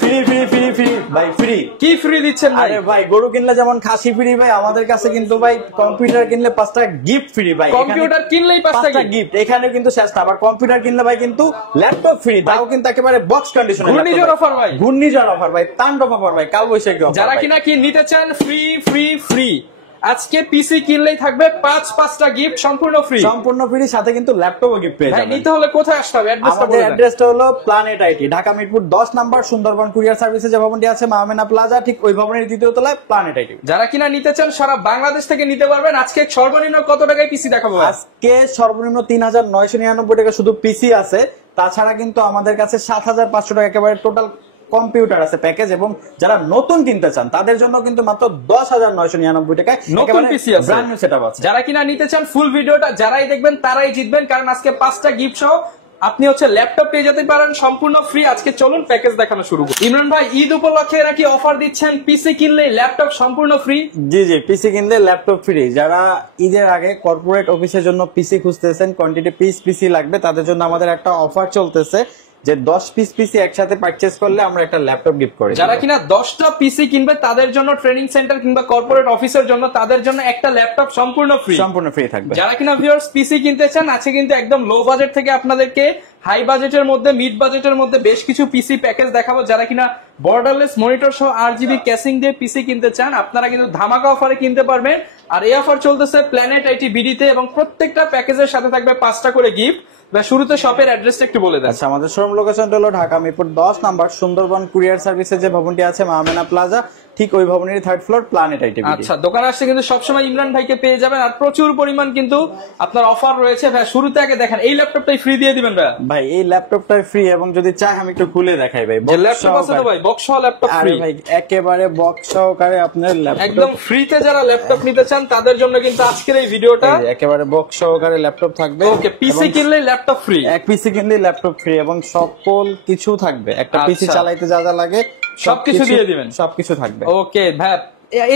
Free free free free ভাই, free কি free দিচ্ছেন ভাই? আরে ভাই, গরু কিনলে যেমন খাসি ফ্রি ভাই, আমাদের কাছে কিন্তু ভাই কম্পিউটার কিনলে 5টা গিফট ফ্রি ভাই। কম্পিউটার কিনলেই 5টা গিফট, এখানে কিন্তু শেষ না। আবার কম্পিউটার কিনলে ভাই কিন্তু ল্যাপটপ ফ্রি, তাও কিন্তু একেবারে বক্স কন্ডিশনে। ঘূর্ণিঝড় অফার ভাই, ঘূর্ণিঝড় অফার ভাই, তাণ্ডব অফার ভাই, কালবৈশাখী অফার। যারা কিনা কি নিতে চান ফ্রি ফ্রি ফ্রি। আজকে পিসি কিনলেই থাকবে 5টা গিফট সম্পূর্ণ ফ্রি, সম্পূর্ণ ফ্রি, সাথে কিন্তু ল্যাপটপও গিফট পেয়ে যাবেন। নিতে হলে কোথায় আসতে হবে? আমাদের অ্যাড্রেসটা হলো planet IT, Dhaka Mirpur 10 number, Sundarban courier সার্ভিসে যে ভবনটি আছে মাহমেনা প্লাজা, ঠিক ওই ভবনের দ্বিতীয় তলায় প্ল্যানেট আইটি। যারা কিনা নিতে চান সারা বাংলাদেশ থেকে নিতে পারবেন। আজকে সর্বনিম্ন কত টাকায় পিসি দেখাবো? আজকে সর্বনিম্ন 3999 টাকা শুধু পিসি আছে, তাছাড়া কিন্তু আমাদের কাছে 7500 টাকা একেবারে টোটাল কম্পিউটার আছে প্যাকেজ। এবং যারা নতুন কিনতে চান তাদের জন্য কিন্তু মাত্র 10999 টাকায় নতুন পিসি আছে, ব্র্যান্ড নিউ সেটআপ আছে। যারা কিনা নিতে চান ফুল ভিডিওটা যারাই দেখবেন তারাই জিতবেন, কারণ আজকে 5টা গিফট সহ আপনি ল্যাপটপ পেয়ে যেতে পারেন সম্পূর্ণ ফ্রি। আজকে চলুন প্যাকেজ দেখানো শুরু করি। ইমরান ভাই, ঈদ উপলক্ষে নাকি অফার দিচ্ছেন পিসি কিনলে ল্যাপটপ সম্পূর্ণ ফ্রি? জি জি, পিসি কিনলে ল্যাপটপ ফ্রি। যারা ঈদের আগে কর্পোরেট অফিসের জন্য পিসি খুঁজতেছেন, কোয়ান্টিটি পিসি লাগবে, তাদের জন্য আমাদের একটা অফার চলতেছে যে 10 পিস পিসি একসাথে পারচেজ করলে আমরা একটা ল্যাপটপ গিফট করি। যারা কিনা 10টা পিসি কিনবে তাদের জন্য, ট্রেনিং সেন্টার কিংবা কর্পোরেট অফিসের জন্য তাদের জন্য একটা ল্যাপটপ সম্পূর্ণ ফ্রি, সম্পূর্ণ ফ্রি থাকবে। যারা কিনা ভিউয়ার্স পিসি কিনতে চান, আছে কিন্তু একদম লো বাজেট থেকে আপনাদেরকে হাই বাজেটের মধ্যে, মিড বাজেটের মধ্যে বেশ কিছু পিসি প্যাকেজ দেখাবো। যারা কিনা বর্ডারলেস মনিটর সহ 8GB ক্যাসিং দিয়ে পিসি কিনতে চান, আপনারা কিন্তু ধামাকা অফারে কিনতে পারবেন। আর এই অফার চলতেছে প্ল্যানেট আইটি বিডিতে, এবং প্রত্যেকটা প্যাকেজের সাথে থাকবে 5টা করে গিফট। শুরুতে শপের অ্যাড্রেসটা একটু বলে দেন। আচ্ছা, আমাদের শোরুম লোকেশনটা হলো ঢাকা মিরপুর 10 নাম্বার, সুন্দরবন কুরিয়ার সার্ভিসের যে ভবনটি আছে মাহমেনা প্লাজা, ঠিক ওই ভবনের 3rd ফ্লোর, প্ল্যানেট আইটি। আচ্ছা, দোকানে আসলে কিন্তু সবসময় ইমরান ভাইকে পেয়ে যাবেন, আর প্রচুর পরিমাণ কিন্তু আপনার অফার রয়েছে। ভাই শুরুতে আগে দেখেন এই ল্যাপটপটাই ফ্রি দিয়ে দিবেন ভাই। ভাই এই ল্যাপটপটাই ফ্রি, এবং যদি চাই আমি একটু খুলে দেখাই ভাই। ল্যাপটপ আছে তো ভাই, বক্স সহ ল্যাপটপ ফ্রি। ভাই একেবারে বক্স সহকারে আপনার ল্যাপটপ একদম ফ্রিতে যারা ল্যাপটপ নিতে চান তাদের জন্য কিন্তু আজকের এই ভিডিওটা। একেবারে বক্স সহকারে ল্যাপটপ থাকবে। ওকে, পিসি কিনলে ল্যাপটপ ফ্রি, এক পিসি কিনলে ল্যাপটপ ফ্রি, এবং সকল কিছু থাকবে। একটা পিসি চালাইতে যা যা লাগে সবকিছু দিয়ে দিবেন, সবকিছু থাকবে। ওকে ভাই,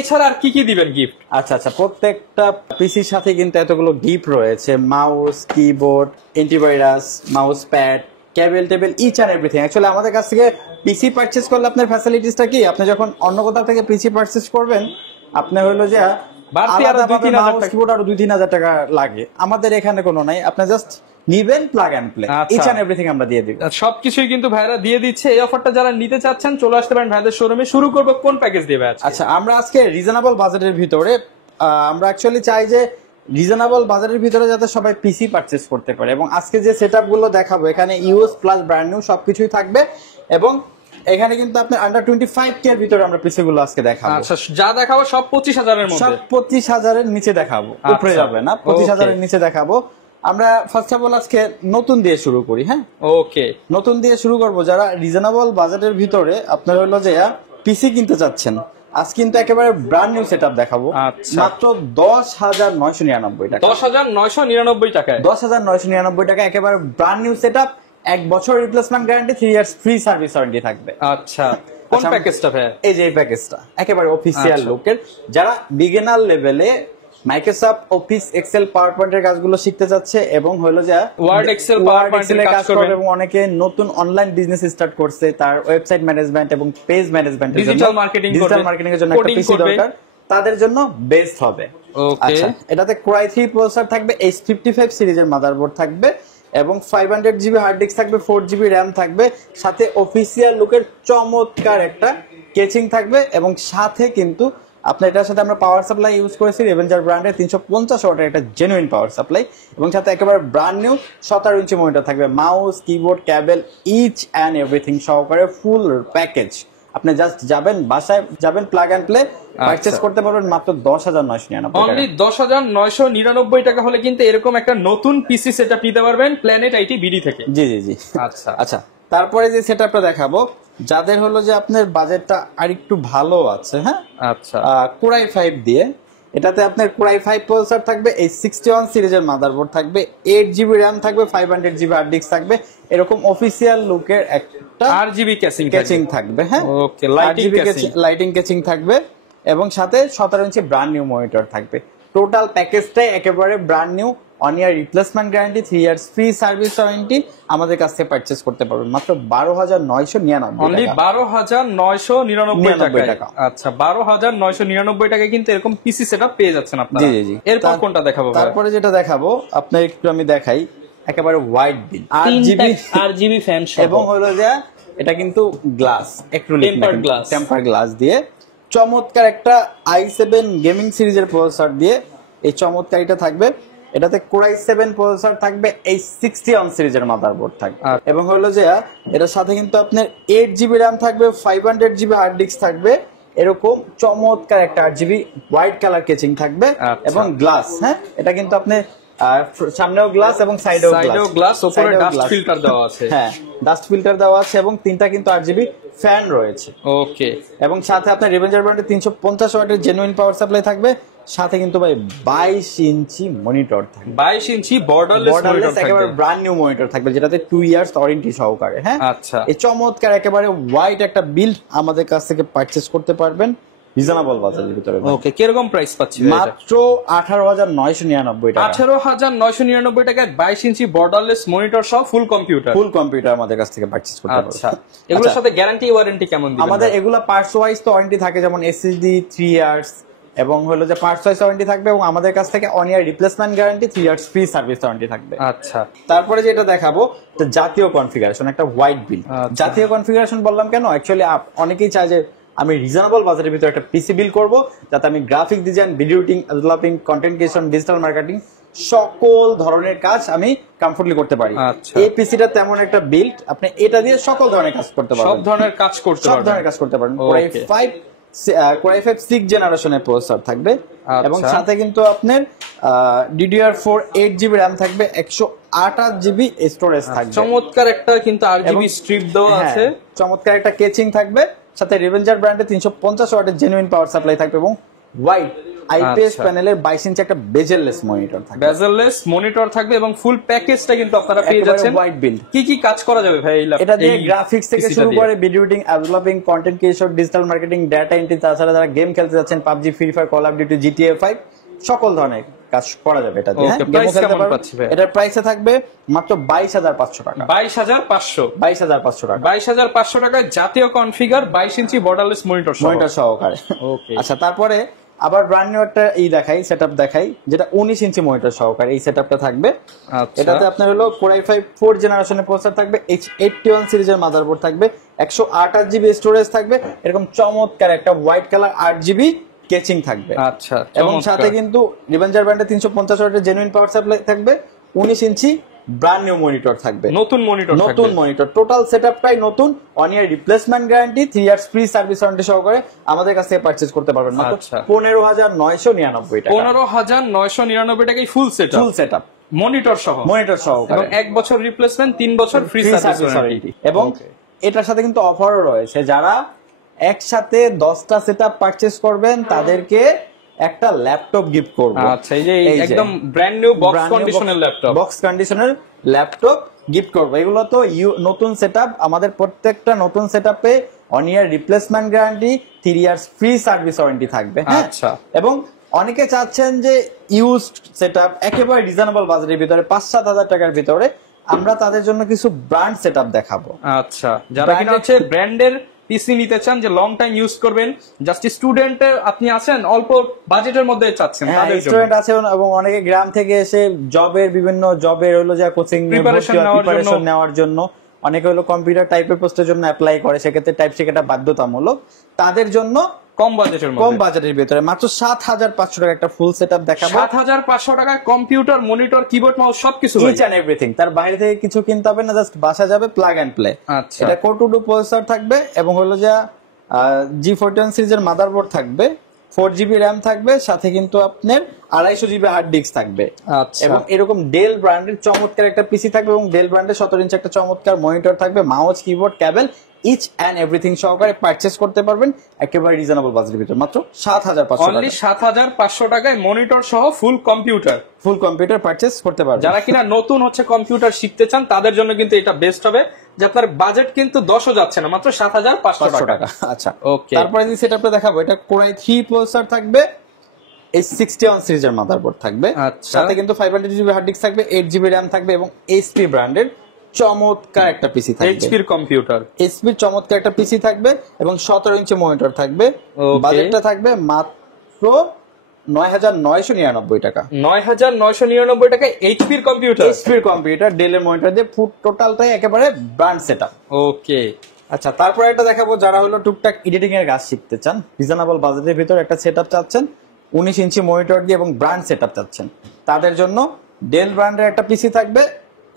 এছাড়া আর কি কি দিবেন গিফট? আচ্ছা আচ্ছা, প্রত্যেকটা পিসির সাথে কিন্তু এতগুলো গিফট রয়েছে: mouse, keyboard, antivirus, mouse pad, cable table, each and everything. Actually আমাদের কাছ থেকে পিসি পারচেজ করলে আপনার ফ্যাসিলিটিসটা কি, আপনি যখন অন্য কোথাও থেকে পিসি পারচেজ করবেন, আপনি হলো যে বাড়তি আরো 2-3 হাজার কিবোর্ড আরো 2-3 হাজার টাকা লাগে। আমাদের এখানে কোনো নাই, আপনি জাস্ট নিবেন, plug and play, each and everything আমরা দিয়ে দিব। সবকিছুই কিন্তু ভাইরা দিয়ে দিচ্ছে। এই অফারটা যারা নিতে চাচ্ছেন চলে আসতে পারেন ভাইদের শোরুমে। শুরু করব কোন প্যাকেজ দিয়ে ভাই? আচ্ছা, আমরা আজকে রিজনেবল বাজেটের ভিতরে, আমরা অ্যাকচুয়ালি চাই যে রিজনেবল বাজারের ভিতরে যাতে সবাই পিসি পারচেজ করতে পারে, এবং আজকে যে সেটআপ গুলো দেখাবো এখানে ইউএস প্লাস ব্র্যান্ড নিউ সবকিছুই থাকবে। এবং এখানে কিন্তু আপনার আন্ডার 25K এর ভিতরে আমরা পিসি গুলো আজকে দেখাবো। আচ্ছা, যা দেখাবো সব 25,000 এর মধ্যে, সব 25,000 এর নিচে দেখাবো, উপরে যাবে না, 25,000 এর নিচে দেখাবো। আমরা ফার্স্ট অফ অল আজকে নতুন দিয়ে শুরু করি। হ্যাঁ, ওকে, নতুন দিয়ে শুরু করব। যারা রিজনেবল বাজেটের ভিতরে আপনার হলো যে পিসি কিনতে চাচ্ছেন, আজ কিন্তু একেবারে ব্র্যান্ড নিউ সেটআপ দেখাবো মাত্র 10,999 টাকা। 10,999 টাকায়, 10,999 টাকা একেবারে ব্র্যান্ড নিউ সেটআপ। 1 বছর replacement guarantee, 3 years free service warranty থাকবে। আচ্ছা, কোন প্যাকেজটা ভাই? এই যে এই প্যাকেজটা একেবারে অফিসিয়াল লুকের, যারা বিগিনার লেভেলে মাইক্রোসফট অফিস, এক্সেল, পাওয়ার পয়েন্টের কাজগুলো শিখতে যাচ্ছে, এবং হলো যে ওয়ার্ড, এক্সেল, পাওয়ার পয়েন্টের কাজ করবে, এবং অনেকে নতুন অনলাইন বিজনেস স্টার্ট করছে, তার ওয়েবসাইট ম্যানেজমেন্ট এবং পেজ ম্যানেজমেন্টের জন্য, ডিজিটাল মার্কেটিং এর জন্য একটা পিসি দরকার, তাদের জন্য বেস্ট হবে। ওকে, এটাতে Core i3 প্রসেসর থাকবে, H55 সিরিজের মাদারবোর্ড থাকবে, এবং 500GB হার্ড ডিস্ক থাকবে, 4GB র্যাম থাকবে, সাথে অফিসিয়াল লুকের চমৎকার একটা কেচিং থাকবে, এবং সাথে কিন্তু আপনার এটার সাথে আমরা পাওয়ার সাপ্লাই ইউজ করেছি রেভেঞ্জার ব্র্যান্ডের 350 ওয়াটের একটা জেনুইন পাওয়ার সাপ্লাই, এবং সাথে একেবারে ব্র্যান্ড নিউ 17 ইঞ্চি মনিটর থাকবে, mouse, keyboard, cable, each and everything সহকারে ফুল প্যাকেজ। আপনি জাস্ট যাবেন, বাসায় যাবেন, প্লাগ এন্ড প্লে পারচেজ করতে পারবেন মাত্র 10,999 টাকা। অনলি 10,999 টাকা হলে কিন্তু এরকম একটা নতুন পিসি সেটআপ নিতে পারবেন প্ল্যানেট আইটি বিডি থেকে। জি জি জি। আচ্ছা আচ্ছা, তারপরে যে সেটআপটা দেখাবো, যাদের হলো যে আপনার বাজেটটা আরেকটু ভালো আছে, হ্যাঁ, আচ্ছা, Core i5 দিয়ে, এটাতে আপনার Core i5 প্রসেসর থাকবে, H61 সিরিজের মাদারবোর্ড থাকবে, 8GB র্যাম থাকবে, 500GB হার্ড ডিস্ক থাকবে, এরকম অফিসিয়াল লুকের একটা RGB কেচিং থাকবে। হ্যাঁ, ওকে, লাইটিং কেচিং থাকবে, এবং সাথে 17 ইঞ্চি ব্র্যান্ড নিউ মনিটর থাকবে। টোটাল প্যাকেজটাই একেবারে brand new 1 year replacement guarantee, 3 years free service warranty আমাদের কাছ থেকে পারচেজ করতে পারবেন মাত্র 12,999 অনলি 12,999 টাকা। আচ্ছা 12,999 টাকায় কিন্তু এরকম পিসি সেটআপ পেয়ে যাচ্ছেন আপনারা। জি জি। এরপর কোনটা দেখাবো? তারপরে যেটা দেখাবো আপনার একটু আমি দেখাই, একেবারে হোয়াইট বিল RGB ফ্যান সহ, এবং হলো যে এটা কিন্তু গ্লাস, অ্যাক্রিলিক টেম্পার গ্লাস দিয়ে চমৎকার একটা i7 গেমিং সিরিজের প্রসেসর দিয়ে এই চমৎকার এটা থাকবে। এটাতে Core i7 প্রসেসর থাকবে, এই 61 সিরিজের মাদারবোর্ড থাকবে এবং হলো যে এটার সাথে কিন্তু আপনার 8GB RAM থাকবে, 500GB হার্ড ডিস্ক থাকবে, এরকম চমৎকার একটা 8GB হোয়াইট কালার কেচিং থাকবে এবং গ্লাস। হ্যাঁ, এটা কিন্তু আপনি সামনেও গ্লাস এবং সাইডেও গ্লাস, উপরে ডাস্ট ফিল্টার দেওয়া আছে। হ্যাঁ, ডাস্ট ফিল্টার দেওয়া আছে এবং তিনটা কিন্তু 8GB ফ্যান রয়েছে। ওকে, এবং সাথে আপনার রিভেঞ্জার ব্র্যান্ডের 350 ওয়াটের জেনুইন পাওয়ার সাপ্লাই থাকবে, সাথে কিন্তু ভাই 22 ইঞ্চি মনিটর থাকবে, 22 ইঞ্চি বর্ডারলেস মনিটর থাকবে, একেবারে ব্র্যান্ড নিউ মনিটর থাকবে যেটাতে 2 ইয়ার্স ওয়ারেন্টি সহকারে। হ্যাঁ, আচ্ছা, এই চমৎকার একেবারে হোয়াইট একটা বিল্ড আমাদের কাছ থেকে পারচেজ করতে পারবেন রিজনেবল বাজেটের ভিতরে। ওকে, কিরকম প্রাইস পাচ্ছি? মাত্র 18,999 টাকা। 18,999 টাকায় 22 ইঞ্চি বর্ডারলেস মনিটর সহ ফুল কম্পিউটার আমাদের কাছ থেকে পারচেজ করতে পারবেন। আচ্ছা, এগুলোর সাথে গ্যারান্টি ওয়ারেন্টি কেমন দিবেন? আমাদের এগুলা পার্টস ওয়াইজ তো ওয়ারেন্টি থাকে, যেমন এসএসডি 3 ইয়ার্স এবং হলো যে পার্টস ওয়াইজ ওয়ারেন্টি থাকবে এবং আমাদের কাছ থেকে 1 ইয়ার replacement guarantee, 3 years free service warranty থাকবে। আচ্ছা, তারপরে যেটা দেখাবো জাতীয় কনফিগারেশন, একটা হোয়াইট বিল। জাতীয় কনফিগারেশন বললাম কেন, অ্যাকচুয়ালি অনেকেই চায় যে আমি রিজনেবল বাজেটের ভিতরে একটা পিসি বিল করব, যাতে আমি graphic design, video editing, developing, content creation, digital marketing সকল ধরনের কাজ আমি কমফোর্টলি করতে পারি। এই পিসিটা তেমন একটা বিল্ড, আপনি এটা দিয়ে সকল ধরনের কাজ করতে পারবেন, সব ধরনের কাজ করতে পারবেন। Core i5 6 জেনারেশনের প্রসেসর থাকবে এবং সাথে কিন্তু আপনার DDR4 8GB RAM থাকবে, 128GB স্টোরেজ থাকবে। চমৎকার একটা কিন্তু RGB স্ট্রিপ দেওয়া আছে, চমৎকার একটা কেচিং থাকবে, সাথে রিভেঞ্জার ব্র্যান্ডের 350 ওয়াটের জেনুইন পাওয়ার সাপ্লাই থাকবে এবং হোয়াইট আইপিএস প্যানেলের 22 ইঞ্চি একটা বেজেললেস মনিটর থাকবে এবং ফুল প্যাকেজটা কিন্তু আপনারা পেয়ে যাচ্ছেন হোয়াইট বিল্ড। কি কি কাজ করা যাবে ভাই এটা দিয়ে? গ্রাফিক্স থেকে শুরু করে video editing, developing, content creation, digital marketing, data entry, তাছাড়া যারা গেম খেলতে যাচ্ছেন PUBG, free fire, call of duty, GTA 5 সকল ধরনের কাজ করা যাবে এটা দিয়ে। এটার প্রাইসে থাকবে মাত্র 22,500 টাকা। 22,500 টাকা। 22,500 টাকায় জাতীয় কনফিগার 22 ইঞ্চি বর্ডারলেস মনিটর সহকারে। ওকে, আচ্ছা, তারপরে আবার ব্র্যান্ড নিউ একটা সেটআপ দেখাই, যেটা 19 ইঞ্চি মনিটর সহকারে এই সেটআপটা থাকবে। এটাতে আপনার হলো Core i5 4 জেনারেশনের প্রসেসর থাকবে, H81 সিরিজের মাদারবোর্ড থাকবে, 128GB স্টোরেজ থাকবে, এরকম চমৎকার একটা হোয়াইট কালার 8GB কেচিং থাকবে। আচ্ছা, এবং সাথে কিন্তু রিভেঞ্জার ব্র্যান্ডের 350 ওয়াটের জেনুইন পাওয়ার সাপ্লাই থাকবে, 19 ইঞ্চি ব্র্যান্ড নিউ মনিটর থাকবে, নতুন মনিটর। টোটাল সেটআপটাই নতুন, 1 ইয়ার replacement guarantee, 3 years free service warranty সহকারে আমাদের কাছ থেকে পারচেজ করতে পারবেন মাত্র 15,999 টাকা। 15,999 টাকায় ফুল সেটআপ মনিটর সহ এবং 1 বছর রিপ্লেসমেন্ট, 3 বছর ফ্রি সার্ভিস ওয়ারেন্টি। এবং এটার সাথে কিন্তু অফারও রয়েছে, যারা একসাথে 10টা সেটআপ পারচেজ করবেন তাদেরকে একটা ল্যাপটপ গিফট করব। আচ্ছা, এই যে একদম ব্র্যান্ড নিউ বক্স কন্ডিশনের ল্যাপটপ গিফট করব। এগুলো তো নতুন সেটআপ, আমাদের প্রত্যেকটা নতুন সেটআপে 1 ইয়ার replacement guarantee, 3 years free service warranty থাকবে। আচ্ছা, এবং অনেকে চাচ্ছেন যে ইউজড সেটআপ একেবারে রিজনেবল বাজেটের ভিতরে 5-7 টাকার ভিতরে, আমরা তাদের জন্য কিছু ব্র্যান্ড সেটআপ দেখাবো। আচ্ছা, যারা কিনা হচ্ছে ব্র্যান্ডের পিসি নিতে চান, যে লং টাইম ইউজ করবেন, জাস্ট স্টুডেন্টের আপনি আছেন, অল্প বাজেটের মধ্যে চাচ্ছেন, তাদের জন্য স্টুডেন্ট আছে এবং অনেকে গ্রাম থেকে এসে বিভিন্ন জবের হলো যে কোচিং প্রিপারেশন নেওয়ার জন্য, অনেকে হলো কম্পিউটার টাইপের পোস্টের জন্য অ্যাপ্লাই করে, সেক্ষেত্রে টাইপ শেখাটা বাধ্যতামূলক, তাদের জন্য কম বাজেটের ভিতরে মাত্র 7,500 টাকা একটা ফুল সেটআপ দেখাবো। 7,500 টাকায় কম্পিউটার, মনিটর, কিবোর্ড, মাউস সবকিছু, ইচ এন্ড এভরিথিং। তার বাইরে থেকে কিছু কিনতে হবে না, জাস্ট বাসা যাবে, প্লাগ এন্ড প্লে। আচ্ছা, এটা Core 2 প্রসেসর থাকবে এবং হলো যে G41 সিরিজের মাদারবোর্ড থাকবে, 4GB RAM থাকবে, সাথে কিন্তু আপনার 250GB হার্ড ডিস্ক থাকবে। আচ্ছা, এবং এরকম ডেল ব্র্যান্ডের চমৎকার একটা পিসি থাকবে এবং ডেল ব্র্যান্ডের 17 ইঞ্চি একটা চমৎকার মনিটর থাকবে, mouse, keyboard, cable, each and everything সহকারে পারচেজ করতে পারবেন একেবারে রিজনেবল বাজেটের ভিতরে মাত্র 7,500 অনলি 7,500 টাকায় মনিটর সহ ফুল কম্পিউটার পারচেজ করতে পারবেন। যারা কিনা নতুন কম্পিউটার শিখতে চান তাদের জন্য কিন্তু এটা বেস্ট হবে, যে আপনার বাজেট কিন্তু 10ও যাচ্ছে না, মাত্র 7,500 টাকা। আচ্ছা, ওকে, তারপরে যে সেটআপটা দেখাবো, এটা Core i3 প্রসেসর থাকবে, H61 সিরিজের মাদারবোর্ড থাকবে। আচ্ছা। সাথে কিন্তু 500 জিবি হার্ড ডিস্ক থাকবে, 8 জিবি র্যাম থাকবে এবং এইচপি ব্র্যান্ডের চমৎকার একটা পিসি থাকবে। এইচপির কম্পিউটার, এইচপির চমৎকার একটা পিসি থাকবে এবং 17 ইঞ্চি মনিটর থাকবে। Okay. বাজেটটা থাকবে মাত্র 9,999 টাকা। 9,999 টাকায় এইচপির কম্পিউটার। এইচপির কম্পিউটার, ডেলের মনিটর দিয়ে ফুল টোটালটাই একেবারে ব্র্যান্ড সেটআপ। ওকে, আচ্ছা, তারপরে একটা দেখাবো যারা হলো টুকটাক এডিটিং এর কাজ শিখতে চান, রিজনেবল বাজেটের ভিতর একটা সেটআপ চাচ্ছেন, 19 ইঞ্চি মনিটর দিয়ে এবং ব্র্যান্ড সেটআপ চাচ্ছেন, তাদের জন্য ডেল ব্র্যান্ডের একটা পিসি থাকবে।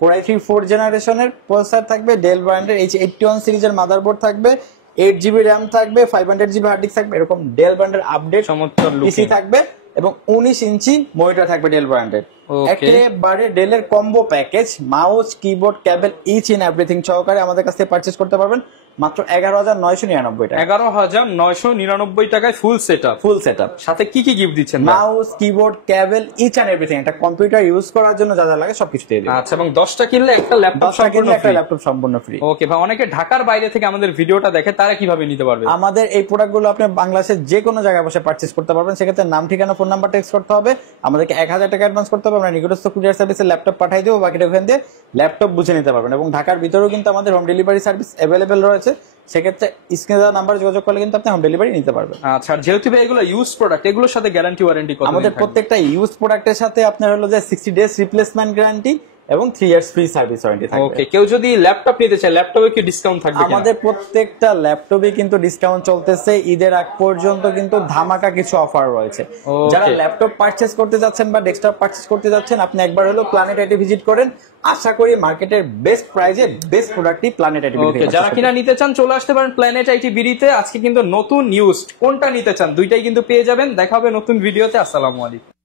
Core i3 4 জেনারেশনের প্রসেসর থাকবে, ডেল ব্র্যান্ডের H81 সিরিজের মাদারবোর্ড থাকবে, 8 জিবি র্যাম থাকবে, 500 জিবি হার্ড ডিস্ক থাকবে, এরকম ডেল ব্র্যান্ডের আপডেট চমৎকার পিসি লুকিং থাকবে এবং 19 ইঞ্চি মনিটর থাকবে ডেল ব্র্যান্ডের। Okay. একেবারে ডেলের combo package, mouse, keyboard, cable, each in everything সহকারে আমাদের কাছ থেকে পারচেজ করতে পারবেন মাত্র 11,999 টাকা। 11,999 টাকায় ফুল সেটআপ। ফুল সেটআপ, সাথে কি কি গিফট দিচ্ছেন? Mouse, keyboard, cable, each and everything, একটা কম্পিউটার ইউজ করার জন্য যা যা লাগে সবকিছু দিয়ে দিই। আচ্ছা, এবং 10টা কিনলে একটা ল্যাপটপ 10 টাকা কিনলে একটা ল্যাপটপ সম্পূর্ণ ফ্রি। ওকে ভাই, অনেকে ঢাকার বাইরে থেকে আমাদের ভিডিওটা দেখে, তারা কিভাবে নিতে পারবে? আমাদের এই প্রোডাক্টগুলো আপনি বাংলাদেশের যে কোনো জায়গায় বসে পারচেজ করতে পারবেন। সেক্ষেত্রে নাম, ঠিকানা, ফোন নাম্বার টেক্সট করতে হবে, আমাদেরকে 1000 টাকা অ্যাডভান্স করতে হবে, আমরা নিকটস্থ কুরিয়ার সার্ভিসে ল্যাপটপ পাঠিয়ে দেবো, বাকিটা ওখান দিয়ে ল্যাপটপ বুঝে নিতে পারবেন। এবং ঢাকার ভিতরেও কিন্তু আমাদের হোম ডেলিভারি সার্ভিস অ্যাভেলেবেল রয়েছে, সেক্ষেত্রে স্ক্রিনে দেওয়া নাম্বারে যোগাযোগ করলে কিন্তু আপনি হোম ডেলিভারি নিতে পারবেন। আচ্ছা, আর যেহেতু ভাই এগুলো ইউজ প্রোডাক্ট, এগুলোর সাথে গ্যারান্টি ওয়ারেন্টি কত? আমাদের প্রত্যেকটা ইউজ প্রোডাক্টের সাথে আপনার হলো যে 60 ডেজ রিপ্লেসমেন্ট গ্যারান্টি এবং 3 ইয়ার্স ফ্রি সার্ভিস ওয়ারেন্টি থাকবে। ওকে, কেউ যদি ল্যাপটপ নিতে চায়, ল্যাপটপে কি ডিসকাউন্ট থাকবে? আমাদের প্রত্যেকটা ল্যাপটপে কিন্তু ডিসকাউন্ট চলতেছে, ঈদের আগ পর্যন্ত কিন্তু ধামাকা কিছু অফার রয়েছে। Okay. যারা ল্যাপটপ পারচেজ করতে যাচ্ছেন বা ডেস্কটপ পারচেজ করতে যাচ্ছেন, আপনি একবার হলো প্ল্যানেট আইটি ভিজিট করেন, আশা করি মার্কেটের বেস্ট প্রাইজে বেস্ট প্রোডাক্টই প্ল্যানেট আইটি। ওকে, যারা কিনা নিতে চান চলে আসতে পারেন প্ল্যানেট আইটি বিডিতে। আজকে কিন্তু নতুন নিউজ, কোনটা নিতে চান দুইটাই কিন্তু পেয়ে যাবেন। দেখা হবে নতুন ভিডিওতে। আসসালামু আলাইকুম।